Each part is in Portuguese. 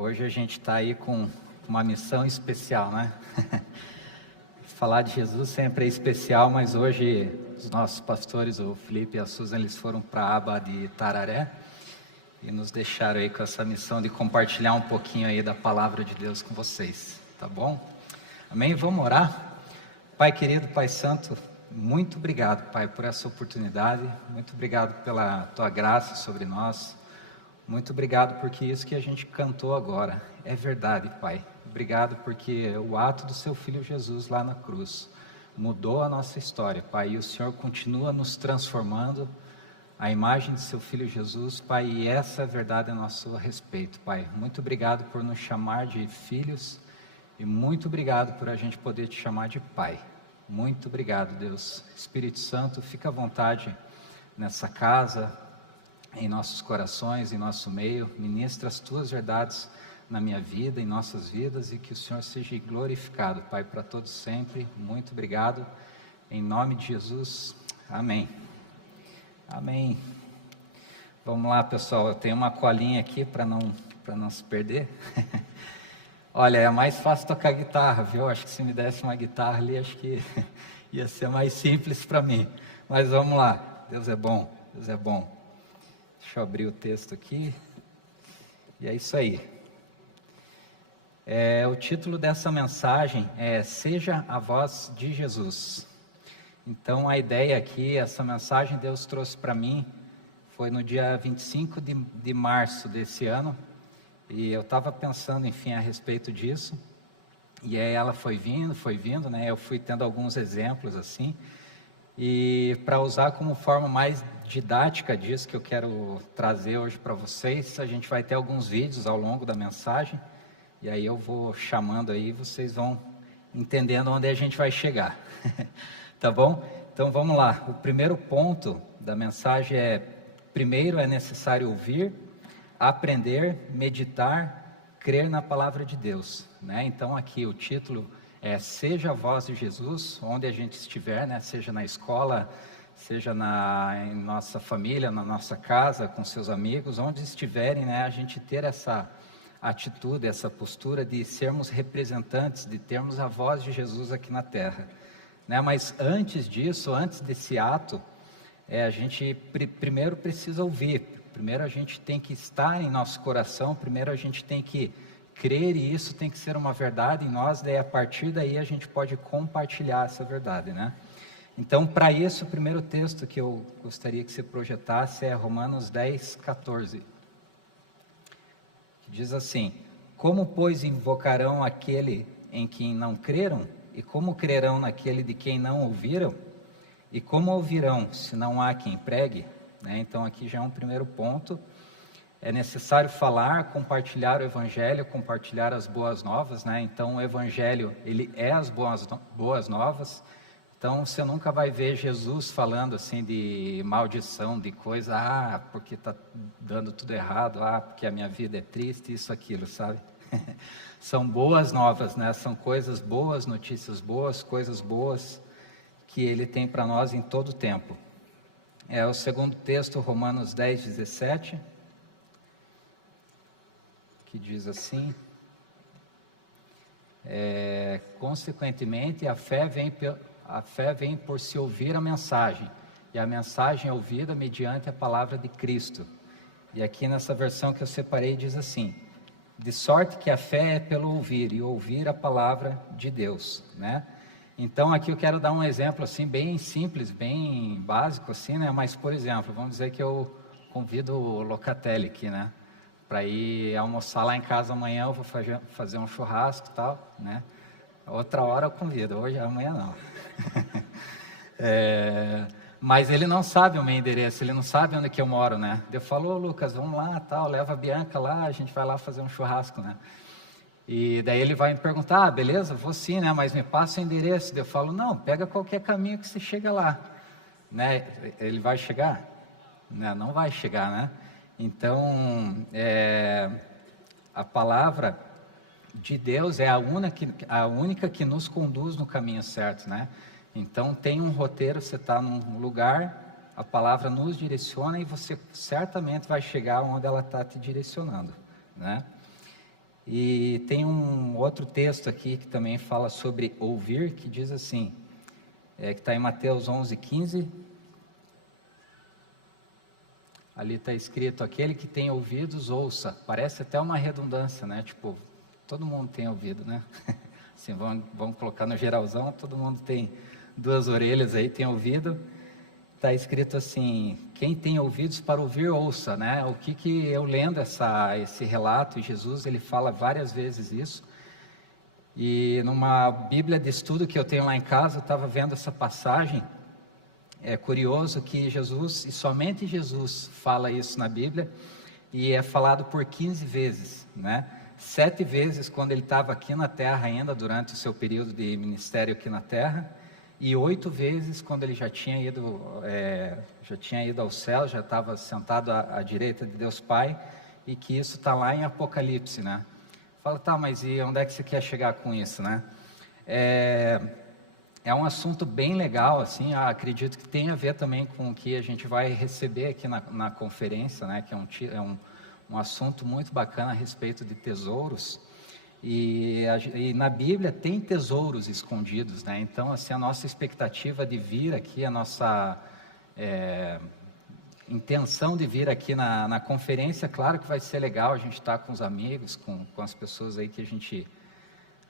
Hoje a gente está aí com uma missão especial, né? Falar de Jesus sempre é especial, mas hoje os nossos pastores, o Felipe e a Susan, eles foram para a aba de Tararé e nos deixaram aí com essa missão de compartilhar um pouquinho aí da palavra de Deus com vocês, tá bom? Amém? Vamos orar? Pai querido, Pai santo, muito obrigado, Pai, por essa oportunidade, muito obrigado pela Tua graça sobre nós, muito obrigado porque isso que a gente cantou agora é verdade, Pai. Obrigado porque o ato do Seu Filho Jesus lá na cruz mudou a nossa história, Pai, e o Senhor continua nos transformando a imagem de Seu Filho Jesus, Pai, e essa é a verdade a nosso respeito, Pai. Muito obrigado por nos chamar de filhos e muito obrigado por a gente poder te chamar de Pai. Muito obrigado, Deus. Espírito Santo, fica à vontade nessa casa, em nossos corações, em nosso meio. Ministra as Tuas verdades na minha vida, em nossas vidas, e que o Senhor seja glorificado, Pai, para todos sempre. Muito obrigado. Em nome de Jesus. Amém. Amém. Vamos lá, pessoal. Eu tenho uma colinha aqui para não se perder. Olha, é mais fácil tocar guitarra, viu? Acho que se me desse uma guitarra ali, acho que ia ser mais simples para mim. Mas vamos lá. Deus é bom. Deus é bom. Deixa eu abrir o texto aqui. E é isso aí. O título dessa mensagem é Seja a Voz de Jesus. Então, a ideia aqui, essa mensagem Deus trouxe para mim, foi no dia 25 de março desse ano. E eu estava pensando, enfim, a respeito disso. E aí ela foi vindo, né? Eu fui tendo alguns exemplos, assim. E para usar como forma mais didática disso que eu quero trazer hoje para vocês, a gente vai ter alguns vídeos ao longo da mensagem, e aí eu vou chamando aí, vocês vão entendendo onde a gente vai chegar, tá bom? Então vamos lá, o primeiro ponto da mensagem é, primeiro é necessário ouvir, aprender, meditar, crer na palavra de Deus, né? Então aqui o título Seja a Voz de Jesus, onde a gente estiver, né? Seja na escola, seja em nossa família, na nossa casa, com seus amigos, onde estiverem, né? A gente ter essa atitude, essa postura de sermos representantes, de termos a voz de Jesus aqui na terra, né? Mas antes disso, antes desse ato, a gente primeiro precisa ouvir, primeiro a gente tem que estar em nosso coração, primeiro a gente tem que crer, e isso tem que ser uma verdade em nós, daí a partir daí a gente pode compartilhar essa verdade, né? Então, para isso, o primeiro texto que eu gostaria que você projetasse é Romanos 10, 14, que diz assim: Como, pois, invocarão aquele em quem não creram? E como crerão naquele de quem não ouviram? E como ouvirão, se não há quem pregue? Né? Então, aqui já é um primeiro ponto. É necessário falar, compartilhar o Evangelho, compartilhar as boas novas, né? Então, o Evangelho, ele é as boas novas. Então, você nunca vai ver Jesus falando assim de maldição, de coisa, porque está dando tudo errado, porque a minha vida é triste, isso, aquilo, sabe? São boas novas, né? São coisas boas, notícias boas, coisas boas que Ele tem para nós em todo o tempo. O segundo texto, Romanos 10, 17... que diz assim: consequentemente, a fé vem por se ouvir a mensagem, e a mensagem é ouvida mediante a palavra de Cristo. E aqui nessa versão que eu separei diz assim: de sorte que a fé é pelo ouvir, e ouvir a palavra de Deus, né? Então aqui eu quero dar um exemplo assim bem simples, bem básico assim, né? Mas, por exemplo, vamos dizer que eu convido o Locatelli aqui, né? Para ir almoçar lá em casa amanhã, eu vou fazer um churrasco e tal, né? Outra hora eu convido, hoje, amanhã não. Mas ele não sabe o meu endereço, ele não sabe onde que eu moro, né? Eu falo: Lucas, vamos lá, tal, leva a Bianca lá, a gente vai lá fazer um churrasco, né? E daí ele vai me perguntar: beleza, vou sim, né? Mas me passa o endereço. Eu falo: não, pega qualquer caminho que você chega lá, né? Ele vai chegar? Não vai chegar, né? Então, a palavra de Deus é a única que nos conduz no caminho certo, né? Então, tem um roteiro, você está num lugar, a palavra nos direciona e você certamente vai chegar onde ela está te direcionando, né? E tem um outro texto aqui que também fala sobre ouvir, que diz assim, que está em Mateus 11:15. Ali está escrito: aquele que tem ouvidos, ouça. Parece até uma redundância, né? Tipo, todo mundo tem ouvido, né? Assim, vamos colocar no geralzão, todo mundo tem duas orelhas aí, tem ouvido. Está escrito assim: quem tem ouvidos para ouvir, ouça, né? O que eu lendo esse relato, e Jesus ele fala várias vezes isso. E numa Bíblia de estudo que eu tenho lá em casa, eu estava vendo essa passagem. É curioso que Jesus, e somente Jesus, fala isso na Bíblia, e é falado por 15 vezes, né? 7 vezes quando ele estava aqui na Terra ainda, durante o seu período de ministério aqui na Terra, e 8 vezes quando ele já tinha ido ao céu, já estava sentado à direita de Deus Pai, e que isso está lá em Apocalipse, né? Fala, tá, mas e onde é que você quer chegar com isso, né? É um assunto bem legal, assim, acredito que tem a ver também com o que a gente vai receber aqui na conferência, né, que é um assunto muito bacana a respeito de tesouros, e na Bíblia tem tesouros escondidos, né, então, assim, a nossa expectativa de vir aqui, a nossa intenção de vir aqui na conferência, claro que vai ser legal, a gente está com os amigos, com as pessoas aí que a gente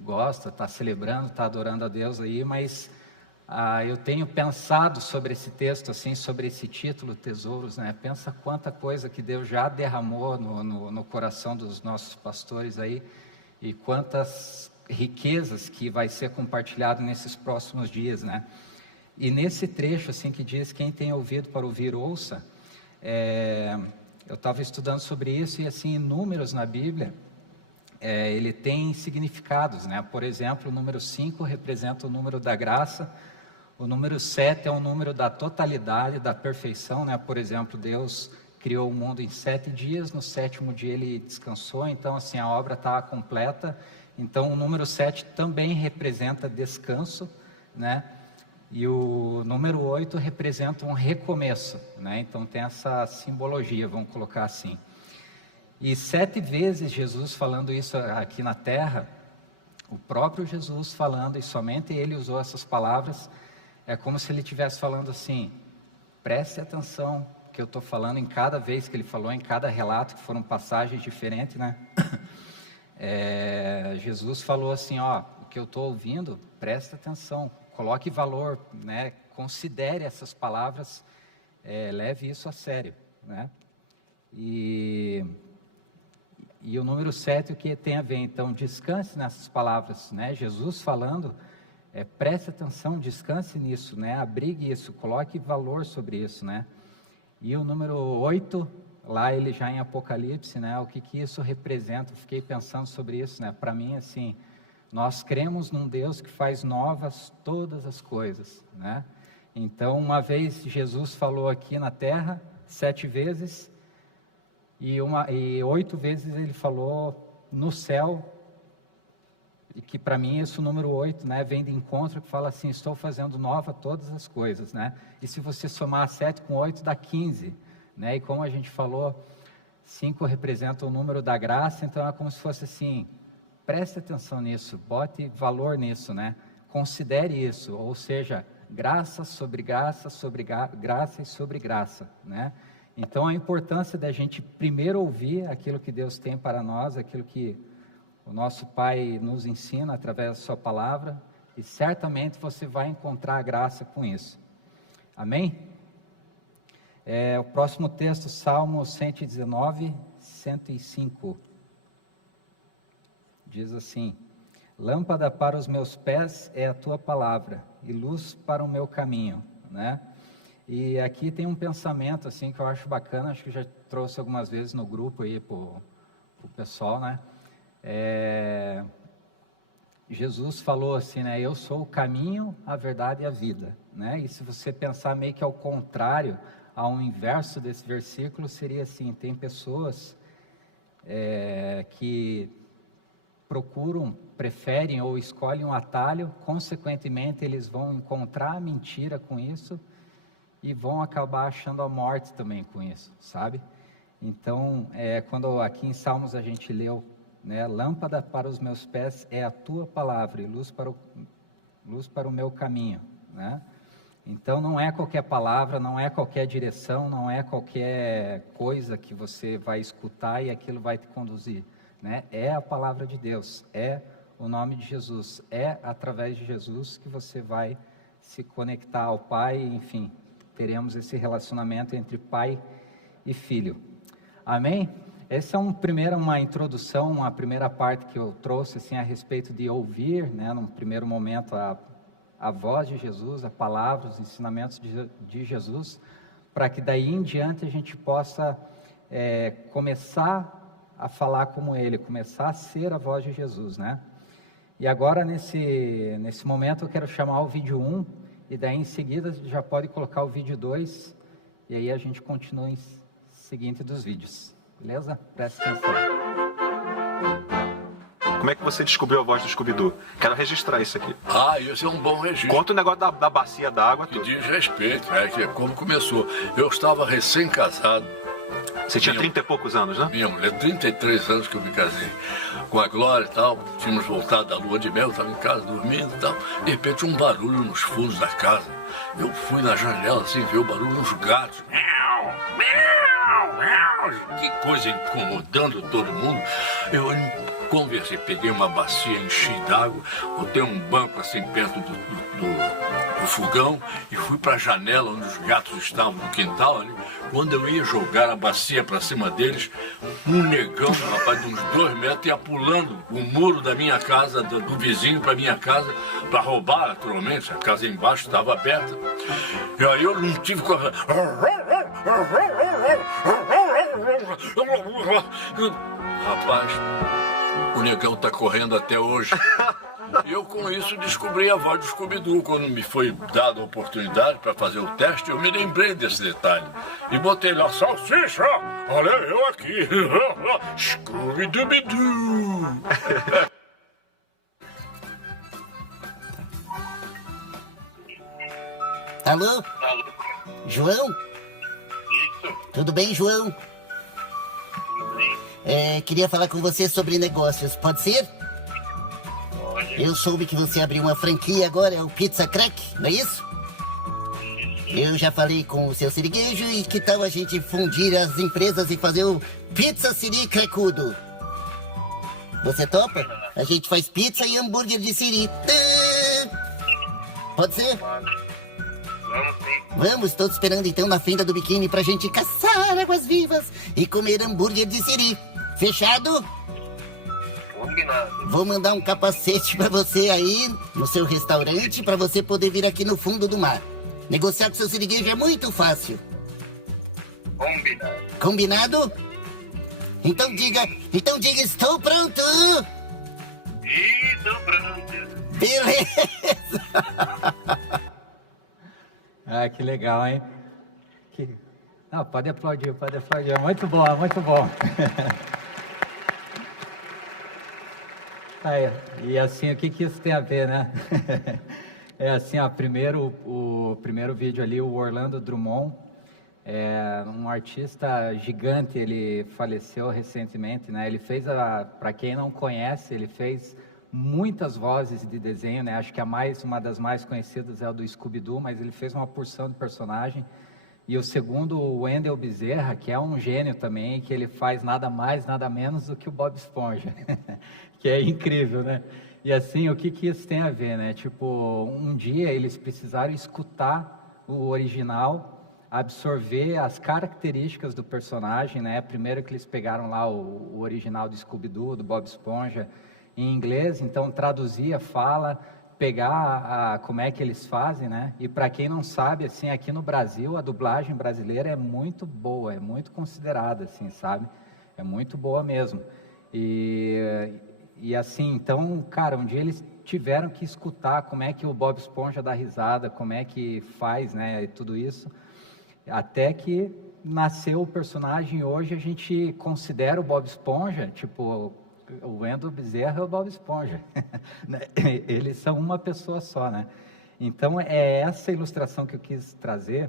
gosta, está celebrando, está adorando a Deus aí, mas eu tenho pensado sobre esse texto, assim, sobre esse título, Tesouros, né? Pensa quanta coisa que Deus já derramou no coração dos nossos pastores aí, e quantas riquezas que vai ser compartilhado nesses próximos dias, né? E nesse trecho, assim, que diz, quem tem ouvido para ouvir, ouça, eu estava estudando sobre isso, e assim, inúmeros na Bíblia, ele tem significados, né? Por exemplo, o número 5 representa o número da graça, o número 7 é o número da totalidade, da perfeição, né? Por exemplo, Deus criou o mundo em 7 dias, no 7º dia ele descansou, então assim, a obra está completa. Então o número 7 também representa descanso, né? E o número 8 representa um recomeço, né? Então tem essa simbologia, vamos colocar assim. E 7 vezes Jesus falando isso aqui na terra, o próprio Jesus falando, e somente ele usou essas palavras, é como se ele estivesse falando assim, preste atenção que eu estou falando em cada vez que ele falou, em cada relato, que foram passagens diferentes, né? Jesus falou assim, ó, o que eu estou ouvindo, preste atenção, coloque valor, né? Considere essas palavras, leve isso a sério, né? E o número 7, o que tem a ver? Então, descanse nessas palavras, né? Jesus falando, preste atenção, descanse nisso, né? Abrigue isso, coloque valor sobre isso, né? E o número 8, lá ele já em Apocalipse, né? O que isso representa? Fiquei pensando sobre isso, né? Para mim, assim, nós cremos num Deus que faz novas todas as coisas, né? Então, uma vez Jesus falou aqui na terra, 7 vezes, e 8 vezes ele falou no céu, e que para mim esse número 8, né, vem de encontro, que fala assim, estou fazendo nova todas as coisas, né? E se você somar 7 com 8 dá 15, né? E como a gente falou, 5 representa o número da graça, então é como se fosse assim, preste atenção nisso, bote valor nisso, né? Considere isso, ou seja, graça sobre graça, sobre graça e sobre graça, né? Então, a importância da gente primeiro ouvir aquilo que Deus tem para nós, aquilo que o nosso Pai nos ensina através da sua palavra, e certamente você vai encontrar graça com isso. Amém? O próximo texto, Salmo 119, 105. Diz assim, lâmpada para os meus pés é a tua palavra, e luz para o meu caminho, né? E aqui tem um pensamento assim que eu acho bacana, acho que já trouxe algumas vezes no grupo aí pro pessoal, né? Jesus falou assim, né? Eu sou o caminho, a verdade e a vida, né? E se você pensar meio que ao contrário, ao inverso desse versículo, seria assim, tem pessoas que preferem ou escolhem um atalho, consequentemente eles vão encontrar a mentira com isso, e vão acabar achando a morte também com isso, sabe? Então, quando aqui em Salmos a gente leu, né? Lâmpada para os meus pés é a tua palavra e luz para o meu caminho, né? Então não é qualquer palavra, não é qualquer direção, não é qualquer coisa que você vai escutar e aquilo vai te conduzir, né? É a palavra de Deus, é o nome de Jesus, é através de Jesus que você vai se conectar ao Pai, enfim, teremos esse relacionamento entre pai e filho. Amém? Essa é uma introdução, uma primeira parte que eu trouxe assim, a respeito de ouvir, né, num primeiro momento, a voz de Jesus, a palavra, os ensinamentos de Jesus, para que daí em diante a gente possa começar a falar como Ele, começar a ser a voz de Jesus, né? E agora nesse momento eu quero chamar o vídeo 1, e daí em seguida já pode colocar o vídeo 2, e aí a gente continua em seguinte dos vídeos, beleza? Presta atenção. Como é que você descobriu a voz do Scooby-Doo? Quero registrar isso aqui. Isso é um bom registro. Conta o negócio da bacia d'água. Que diz respeito, né? Que é como começou. Eu estava recém-casado. Você tinha 30 e poucos anos, né? Minha mulher, 33 anos que eu me casei com a Glória e tal. Tínhamos voltado da lua de mel, estava em casa dormindo e tal. De repente um barulho nos fundos da casa. Eu fui na janela assim, ver o barulho dos gatos. Que coisa incomodando todo mundo. Eu conversei, peguei uma bacia, enchi d'água, botei um banco assim perto do fogão e fui para a janela onde os gatos estavam no quintal ali. Quando eu ia jogar a bacia para cima deles, um negão, rapaz, de uns 2 metros, ia pulando o muro da minha casa, do vizinho para minha casa, para roubar, naturalmente. A casa embaixo estava aberta. E aí eu não tive coragem. Rapaz, o negão tá correndo até hoje. E eu com isso descobri a voz do Scooby-Doo. Quando me foi dada a oportunidade para fazer o teste, eu me lembrei desse detalhe. E botei lá, salsicha, olha eu aqui. Scooby-Dooby-Doo. Alô? Alô? João? Isso, Tudo bem, João? tudo bem? Queria falar com você sobre negócios, pode ser? Pode. Eu soube que você abriu uma franquia agora, é o Pizza Crack, não é isso? Eu já falei com o seu siriguejo e que tal a gente fundir as empresas e fazer o Pizza Siri Cracudo? Você topa? A gente faz pizza e hambúrguer de siri. Pode ser? Vamos sim. Vamos, estou te esperando então na fenda do biquíni pra gente caçar águas vivas e comer hambúrguer de siri. Fechado? Combinado. Vou mandar um capacete pra você aí no seu restaurante pra você poder vir aqui no fundo do mar. Negociar com seu siriguejo é muito fácil. Combinado. Combinado? Então diga, estou pronto! E tô pronto. Beleza! Ah, que legal, hein? Não, pode aplaudir, muito bom, muito bom. Aí, e assim, o que isso tem a ver, né? É assim, ó, o primeiro vídeo ali, o Orlando Drummond, é um artista gigante, ele faleceu recentemente, né? Ele fez, para quem não conhece, ele fez muitas vozes de desenho, né? Acho que uma das mais conhecidas é a do Scooby-Doo, mas ele fez uma porção de personagem. E o segundo, o Wendell Bezerra, que é um gênio também, que ele faz nada mais, nada menos do que o Bob Esponja, que é incrível, né? E assim, o que isso tem a ver, né? Tipo, um dia eles precisaram escutar o original, absorver as características do personagem, né? Primeiro que eles pegaram lá o original do Scooby-Doo, do Bob Esponja, em inglês, então traduzir a fala, pegar como é que eles fazem, né? E para quem não sabe, assim, aqui no Brasil, a dublagem brasileira é muito boa, é muito considerada, assim, sabe? É muito boa mesmo. E assim, então, cara, um dia eles tiveram que escutar como é que o Bob Esponja dá risada, como é que faz, né, e tudo isso, até que nasceu o personagem. Hoje a gente considera o Bob Esponja, tipo, o Wendell Bezerra é o Bob Esponja. Eles são uma pessoa só, né? Então, é essa ilustração que eu quis trazer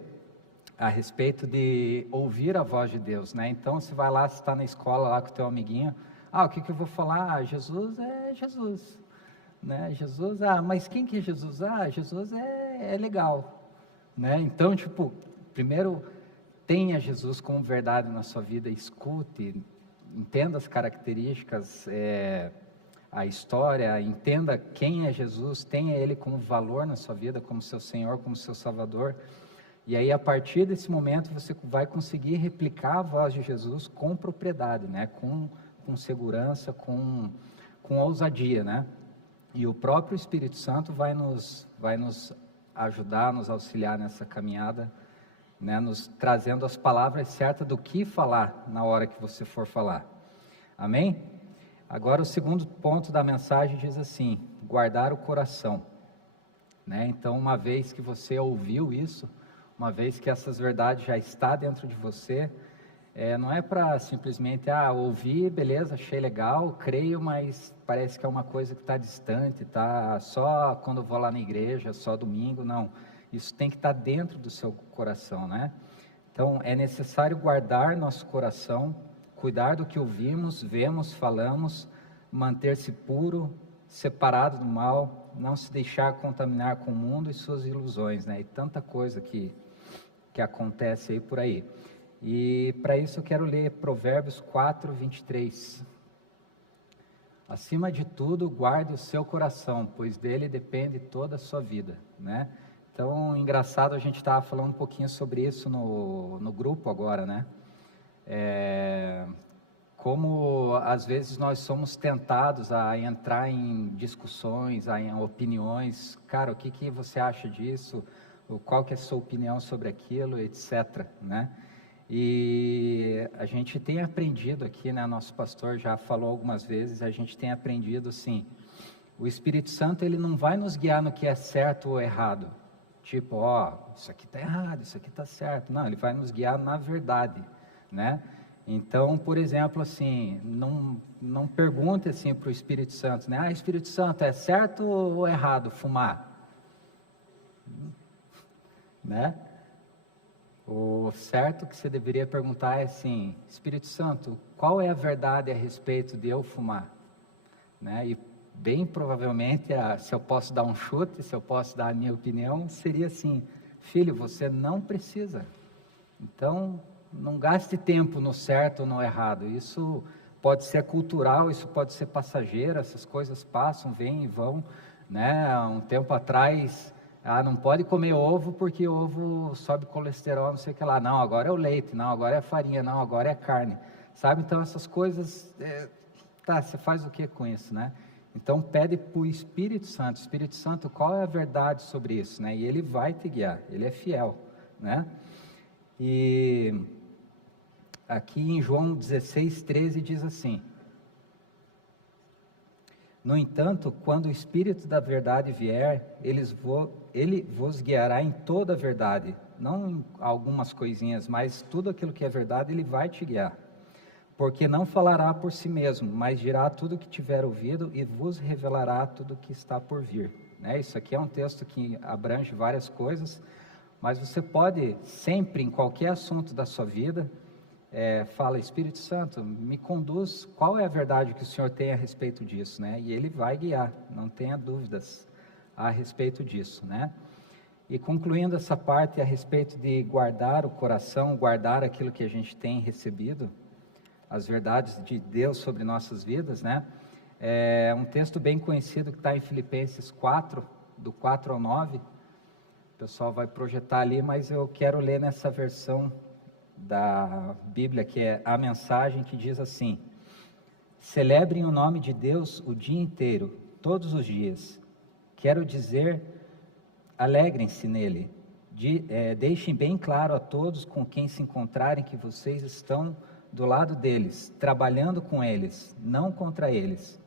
a respeito de ouvir a voz de Deus, né? Então, você vai lá, você está na escola lá com o teu amiguinho, o que eu vou falar? Jesus é Jesus, né? Jesus, mas quem que é Jesus? Jesus é legal, né? Então, tipo, primeiro, tenha Jesus como verdade na sua vida, escute, entenda as características, a história, entenda quem é Jesus, tenha Ele como valor na sua vida, como seu Senhor, como seu Salvador. E aí, a partir desse momento, você vai conseguir replicar a voz de Jesus com propriedade, né? Com segurança, com ousadia, né? E o próprio Espírito Santo vai nos ajudar, nos auxiliar nessa caminhada, né? Nos trazendo as palavras certas do que falar na hora que você for falar. Amém? Agora, o segundo ponto da mensagem diz assim: guardar o coração, né? Então, uma vez que você ouviu isso, uma vez que essas verdades já estão dentro de você, não é para simplesmente, ouvi, beleza, achei legal, creio, mas parece que é uma coisa que está distante, tá só quando eu vou lá na igreja, só domingo, não. Isso tem que estar dentro do seu coração, né? Então, é necessário guardar nosso coração, cuidar do que ouvimos, vemos, falamos, manter-se puro, separado do mal, não se deixar contaminar com o mundo e suas ilusões, né? E tanta coisa que acontece aí por aí. E para isso eu quero ler Provérbios 4, 23. Acima de tudo, guarde o seu coração, pois dele depende toda a sua vida, né? Então, engraçado, a gente estava falando um pouquinho sobre isso no grupo agora, né? Como às vezes nós somos tentados a entrar em discussões, em opiniões. Cara, o que você acha disso? Qual que é a sua opinião sobre aquilo, etc., né? E a gente tem aprendido aqui, né? Nosso pastor já falou algumas vezes, a gente tem aprendido assim, o Espírito Santo, ele não vai nos guiar no que é certo ou errado. Tipo, isso aqui está errado, isso aqui está certo. Não, ele vai nos guiar na verdade, né? Então, por exemplo, assim, não pergunte assim para o Espírito Santo, né? Espírito Santo, é certo ou errado fumar? Né? O certo que você deveria perguntar é assim: Espírito Santo, qual é a verdade a respeito de eu fumar? Né? E bem provavelmente, se eu posso dar um chute, se eu posso dar a minha opinião, seria assim: filho, você não precisa. Então, não gaste tempo no certo ou no errado. Isso pode ser cultural, isso pode ser passageiro, essas coisas passam, vêm e vão, né? Um tempo atrás, não pode comer ovo porque ovo sobe colesterol, não sei o que lá. Não, agora é o leite, não, agora é a farinha, não, agora é a carne. Sabe? Então, essas coisas, você faz o que com isso, né? Então, pede para o Espírito Santo, qual é a verdade sobre isso, né? E ele vai te guiar, ele é fiel, né? E aqui em João 16, 13 diz assim: no entanto, quando o Espírito da verdade vier, ele vos guiará em toda a verdade, não em algumas coisinhas, mas tudo aquilo que é verdade, ele vai te guiar. Porque não falará por si mesmo, mas dirá tudo o que tiver ouvido e vos revelará tudo o que está por vir. Né? Isso aqui é um texto que abrange várias coisas, mas você pode sempre, em qualquer assunto da sua vida, fala: Espírito Santo, me conduz, qual é a verdade que o Senhor tem a respeito disso, né? E ele vai guiar, não tenha dúvidas a respeito disso, né? E concluindo essa parte a respeito de guardar o coração, guardar aquilo que a gente tem recebido, as verdades de Deus sobre nossas vidas, né? É um texto bem conhecido que está em Filipenses 4, do 4 ao 9, o pessoal vai projetar ali, mas eu quero ler nessa versão da Bíblia, que é a Mensagem, que diz assim: celebrem o nome de Deus o dia inteiro, todos os dias. Quero dizer, alegrem-se nele. Deixem bem claro a todos com quem se encontrarem que vocês estão do lado deles, trabalhando com eles, não contra eles.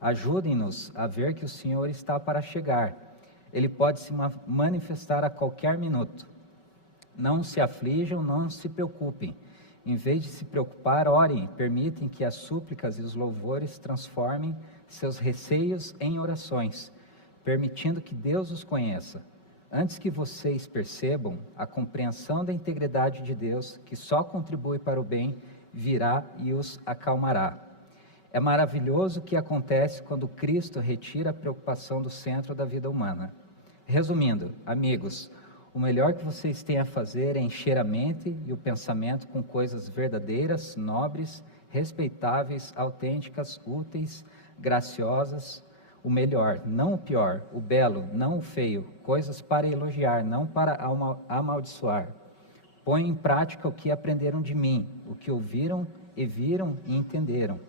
Ajudem-nos a ver que o Senhor está para chegar. Ele pode se manifestar a qualquer minuto. Não se aflijam, não se preocupem. Em vez de se preocupar, orem, permitem que as súplicas e os louvores transformem seus receios em orações, permitindo que Deus os conheça. Antes que vocês percebam, a compreensão da integridade de Deus, que só contribui para o bem, virá e os acalmará. É maravilhoso o que acontece quando Cristo retira a preocupação do centro da vida humana. Resumindo, amigos, o melhor que vocês têm a fazer é encher a mente e o pensamento com coisas verdadeiras, nobres, respeitáveis, autênticas, úteis, graciosas, o melhor, não o pior, o belo, não o feio, coisas para elogiar, não para amaldiçoar. Ponham em prática o que aprenderam de mim, o que ouviram e viram e entenderam.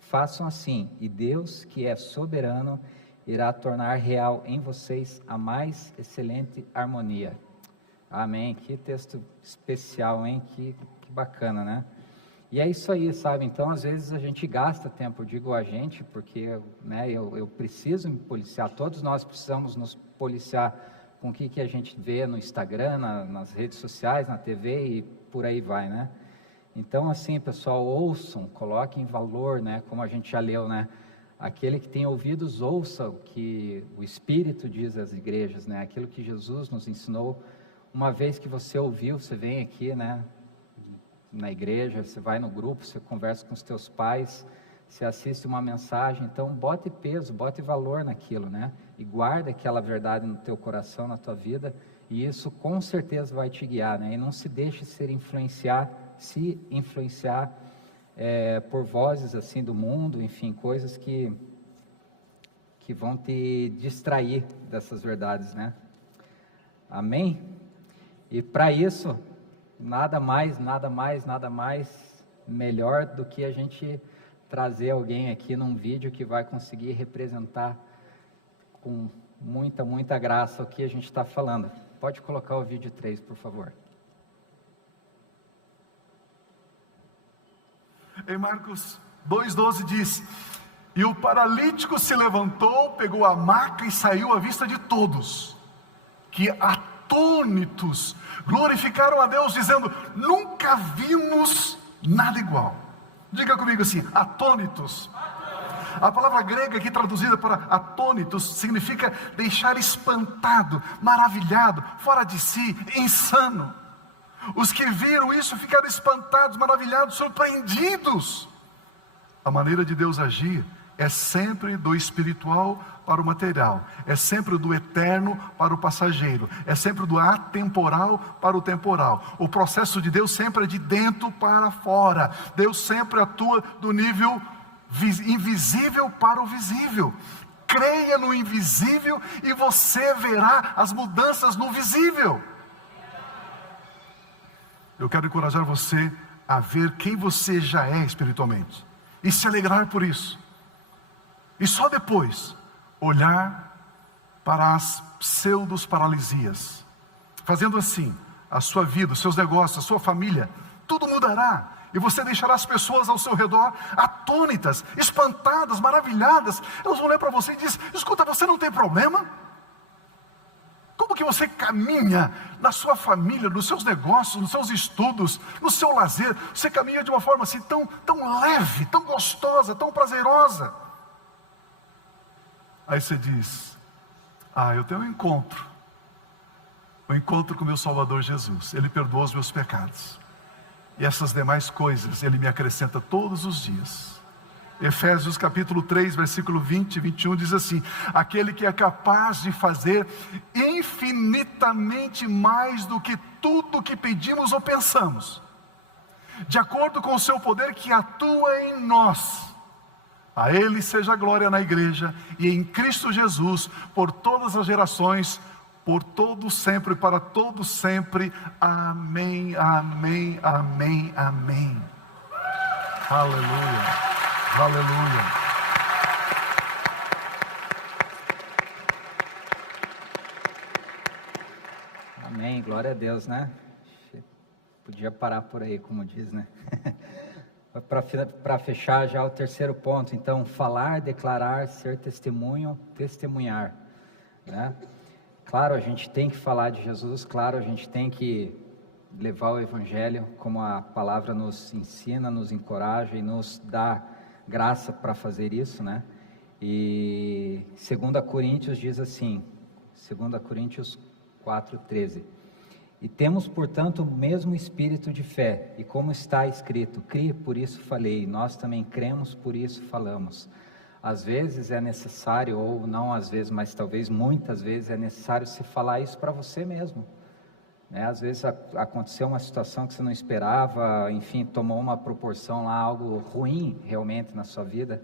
Façam assim, e Deus, que é soberano, irá tornar real em vocês a mais excelente harmonia. Amém. Que texto especial, hein? Que bacana, né? E é isso aí, sabe? Então, às vezes a gente gasta tempo, eu digo a gente, porque né, eu preciso me policiar, todos nós precisamos nos policiar com o que a gente vê no Instagram, nas redes sociais, na TV e por aí vai, né? Então, assim, pessoal, ouçam, coloquem em valor, né? Como a gente já leu, né? Aquele que tem ouvidos, ouça o que o Espírito diz às igrejas, né? Aquilo que Jesus nos ensinou. Uma vez que você ouviu, você vem aqui, né? Na igreja, você vai no grupo, você conversa com os teus pais, você assiste uma mensagem, então bote peso, bote valor naquilo, né? E guarda aquela verdade no teu coração, na tua vida, e isso com certeza vai te guiar, né? E não se deixe se influenciar por vozes assim do mundo, enfim, coisas que vão te distrair dessas verdades, né? Amém? E para isso, nada mais melhor do que a gente trazer alguém aqui num vídeo que vai conseguir representar com muita graça o que a gente está falando. Pode colocar o vídeo 3, por favor. Em Marcos 2,12 diz: e o paralítico se levantou, pegou a maca e saiu à vista de todos, que atônitos glorificaram a Deus, dizendo: nunca vimos nada igual. Diga comigo assim: atônitos. A palavra grega aqui traduzida para atônitos significa deixar espantado, maravilhado, fora de si, insano. Os que viram isso ficaram espantados, maravilhados, surpreendidos. A maneira de Deus agir é sempre do espiritual para o material, é sempre do eterno para o passageiro, é sempre do atemporal para o temporal. O processo de Deus sempre é de dentro para fora. Deus sempre atua do nível invisível para o visível. Creia no invisível e você verá as mudanças no visível. Eu quero encorajar você a ver quem você já é espiritualmente e se alegrar por isso. E só depois olhar para as pseudo-paralisias. Fazendo assim, a sua vida, os seus negócios, a sua família, tudo mudará. E você deixará as pessoas ao seu redor atônitas, espantadas, maravilhadas. Elas vão olhar para você e dizer: escuta, você não tem problema? Como que você caminha na sua família, nos seus negócios, nos seus estudos, no seu lazer? Você caminha de uma forma assim tão leve, tão gostosa, tão prazerosa. Aí você diz: eu tenho um encontro com o meu Salvador Jesus. Ele perdoou os meus pecados. E essas demais coisas Ele me acrescenta todos os dias. Efésios capítulo 3, versículo 20 e 21 diz assim: aquele que é capaz de fazer infinitamente mais do que tudo que pedimos ou pensamos, de acordo com o seu poder que atua em nós. A Ele seja a glória na igreja e em Cristo Jesus, por todas as gerações, por todo sempre, para todo sempre. Amém, amém, amém, amém. Aleluia, aleluia. Amém, glória a Deus, né? Podia parar por aí, como diz, né? Para fechar já o terceiro ponto, então, falar, declarar, ser testemunho, testemunhar, né? Claro, a gente tem que falar de Jesus, claro, a gente tem que levar o Evangelho, como a palavra nos ensina, nos encoraja e nos dá graça para fazer isso, né? E 2 Coríntios diz assim, 2 Coríntios 4:13: E temos, portanto, o mesmo espírito de fé, e como está escrito, crie, por isso falei, nós também cremos, por isso falamos. Às vezes é necessário, ou não às vezes, mas talvez muitas vezes é necessário se falar isso para você mesmo. Às vezes aconteceu uma situação que você não esperava, enfim, tomou uma proporção lá, algo ruim realmente na sua vida.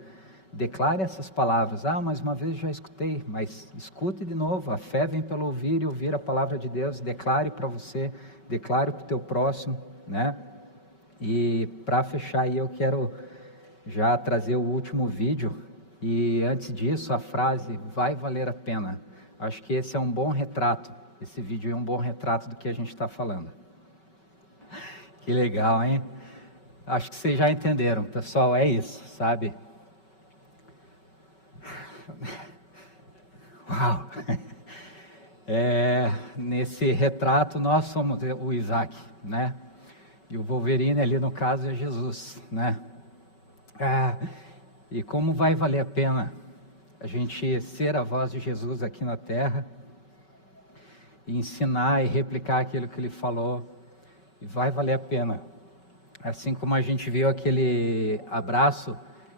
Declare essas palavras. Mas uma vez já escutei, mas escute de novo. A fé vem pelo ouvir e ouvir a palavra de Deus. Declare para você, declare para o teu próximo, né? E para fechar aí, eu quero já trazer o último vídeo. E antes disso, a frase, vai valer a pena. Acho que esse é um bom retrato. Esse vídeo é um bom retrato do que a gente está falando. Que legal, hein? Acho que vocês já entenderam, pessoal, é isso, sabe? Uau! Nesse retrato nós somos o Isaac, né? E o Wolverine ali no caso é Jesus, né? E como vai valer a pena a gente ser a voz de Jesus aqui na terra, e ensinar e replicar aquilo que ele falou, e vai valer a pena. Assim como a gente viu aquele abraço,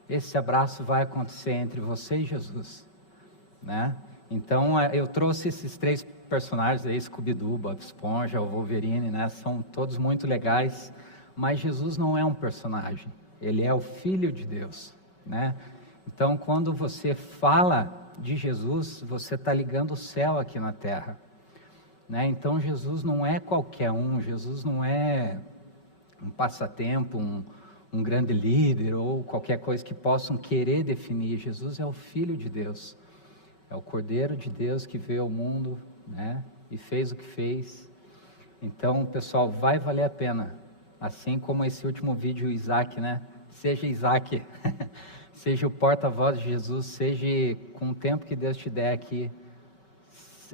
esse abraço vai acontecer entre você e Jesus, né? Então eu trouxe esses 3 personagens aí, Scooby-Doo, Bob Esponja, o Wolverine, né? São todos muito legais, mas Jesus não é um personagem, ele é o Filho de Deus, né? Então quando você fala de Jesus, você está ligando o céu aqui na terra, né? Então Jesus não é qualquer um, Jesus não é um passatempo, um grande líder ou qualquer coisa que possam querer definir. Jesus é o Filho de Deus, é o Cordeiro de Deus que veio ao mundo, né? E fez o que fez. Então, pessoal, vai valer a pena, assim como esse último vídeo, Isaac, né? Seja Isaac, seja o porta-voz de Jesus, seja com o tempo que Deus te der aqui,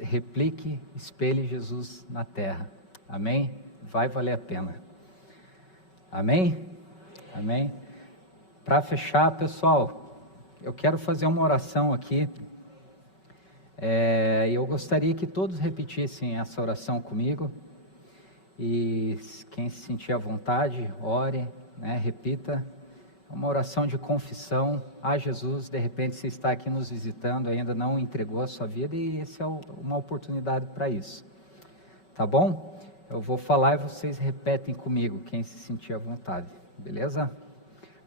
replique, espelhe Jesus na terra. Amém? Vai valer a pena. Amém? Amém? Para fechar, pessoal, eu quero fazer uma oração aqui. Eu gostaria que todos repetissem essa oração comigo. E quem se sentir à vontade, ore, né? Repita. Uma oração de confissão a Jesus. De repente você está aqui nos visitando, ainda não entregou a sua vida, e essa é uma oportunidade para isso. Tá bom? Eu vou falar e vocês repetem comigo, quem se sentir à vontade. Beleza?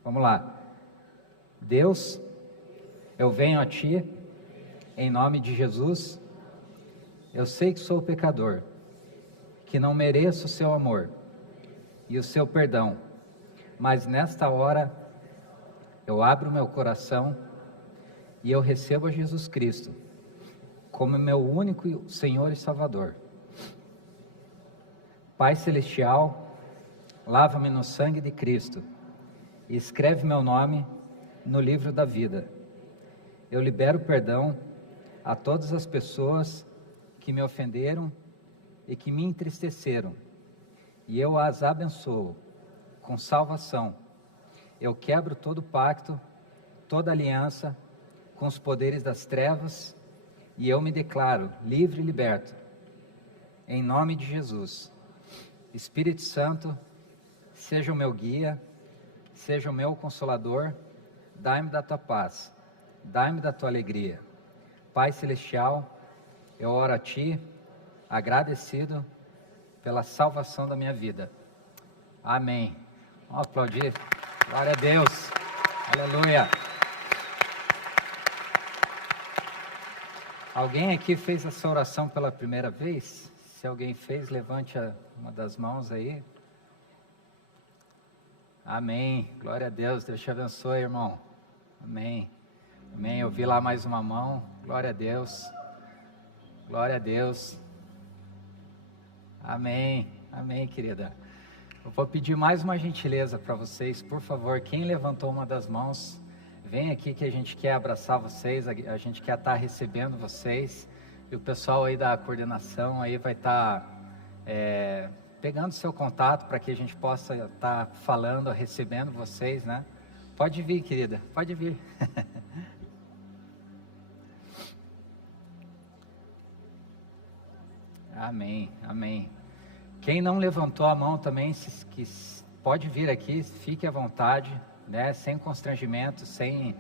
Vamos lá. Deus, eu venho a Ti, em nome de Jesus. Eu sei que sou pecador, que não mereço o Seu amor e o Seu perdão, mas nesta hora eu abro meu coração e eu recebo a Jesus Cristo como meu único Senhor e Salvador. Pai Celestial, lava-me no sangue de Cristo e escreve meu nome no livro da vida. Eu libero perdão a todas as pessoas que me ofenderam e que me entristeceram, e eu as abençoo com salvação. Eu quebro todo pacto, toda aliança com os poderes das trevas, e eu me declaro livre e liberto, em nome de Jesus. Espírito Santo, seja o meu guia, seja o meu consolador, dai-me da tua paz, dai-me da tua alegria. Pai Celestial, eu oro a Ti, agradecido pela salvação da minha vida. Amém. Vamos aplaudir. Glória a Deus. Aleluia. Alguém aqui fez essa oração pela primeira vez? Se alguém fez, levante uma das mãos aí. Amém. Glória a Deus. Deus te abençoe, irmão. Amém. Amém. Eu vi lá mais uma mão. Glória a Deus. Glória a Deus. Amém. Amém, querida. Eu vou pedir mais uma gentileza para vocês, por favor. Quem levantou uma das mãos, vem aqui que a gente quer abraçar vocês, a gente quer estar recebendo vocês. E o pessoal aí da coordenação aí vai estar pegando seu contato para que a gente possa estar falando, recebendo vocês, né? Pode vir, querida, pode vir. Amém, amém. Quem não levantou a mão também, que pode vir aqui, fique à vontade, né? Sem constrangimento, sem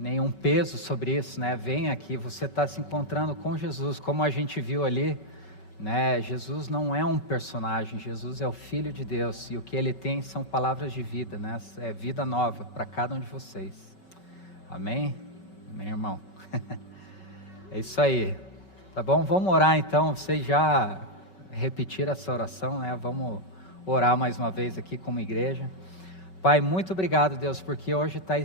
nenhum peso sobre isso, né? Vem aqui, você está se encontrando com Jesus, como a gente viu ali, né? Jesus não é um personagem, Jesus é o Filho de Deus, e o que ele tem são palavras de vida, né? É vida nova para cada um de vocês. Amém? Amém, irmão? É isso aí. Tá bom? Vamos orar então. Vocês já repetiram essa oração, né? Vamos orar mais uma vez aqui como igreja. Pai, muito obrigado, Deus, porque hoje está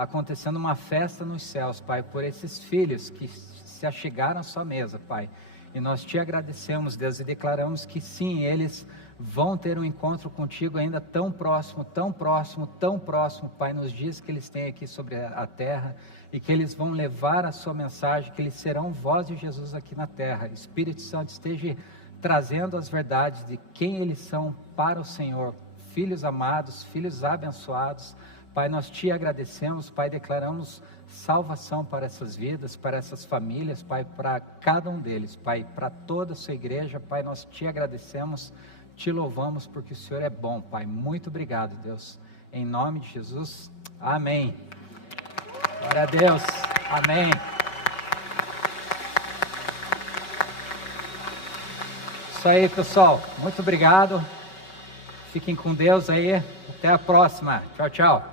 acontecendo uma festa nos céus, Pai, por esses filhos que se achegaram à sua mesa, Pai. E nós te agradecemos, Deus, e declaramos que sim, eles vão ter um encontro contigo ainda tão próximo, tão próximo, tão próximo, Pai, nos dias que eles têm aqui sobre a terra, e que eles vão levar a sua mensagem, que eles serão voz de Jesus aqui na terra. Espírito Santo esteja trazendo as verdades de quem eles são para o Senhor, filhos amados, filhos abençoados. Pai, nós te agradecemos, Pai, declaramos salvação para essas vidas, para essas famílias, Pai, para cada um deles, Pai, para toda a sua igreja, Pai, nós te agradecemos, te louvamos, porque o Senhor é bom, Pai. Muito obrigado, Deus. Em nome de Jesus, amém. Glória a Deus, amém. Isso aí, pessoal, muito obrigado. Fiquem com Deus aí, até a próxima. Tchau, tchau.